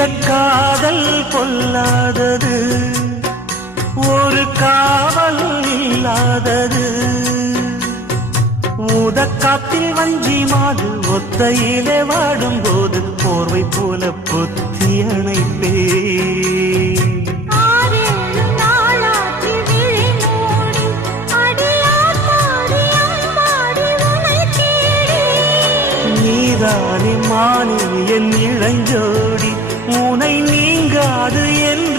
காதல் பொல்லாதது, ஒரு காவல் இல்லாதது. ஊதக்காத்தில் வஞ்சி மாது ஒத்தையிலே வாடும் போது போர்வை போல புத்தி அணைப்பே. நீதானே மானே என் இளஞ்சோடி, உனை நீங்காது என்